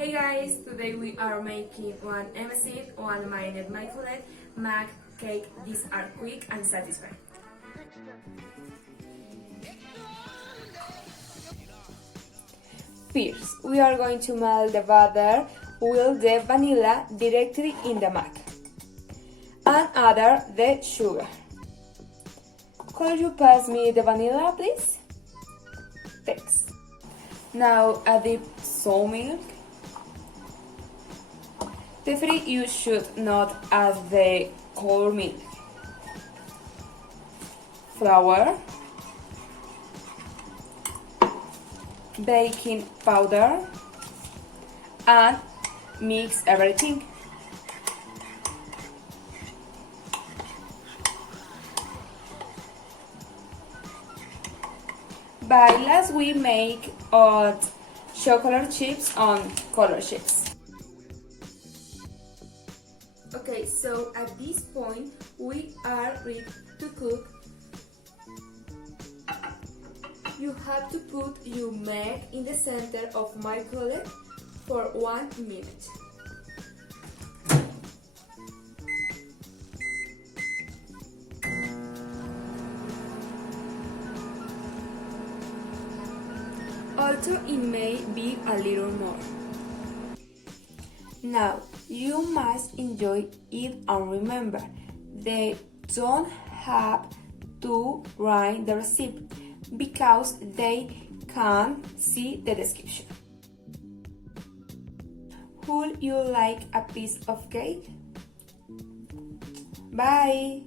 Hey guys, today we are making one MSC, one mined chocolate mag cake. These are quick and satisfying. First, we are going to melt the butter with the vanilla directly in the mag and add the sugar. Could you pass me the vanilla, please? Thanks. Now add some milk. Definitely you should not add the cold milk. Flour, baking powder, and mix everything. By last we make chocolate chips on color chips. Okay, so at this point we are ready to cook. You have to put your mag in the center of my collet for 1 minute. Also, it may be a little more. Now, you must enjoy it and remember, they don't have to write the recipe because they can't see the description. Would you like a piece of cake? Bye!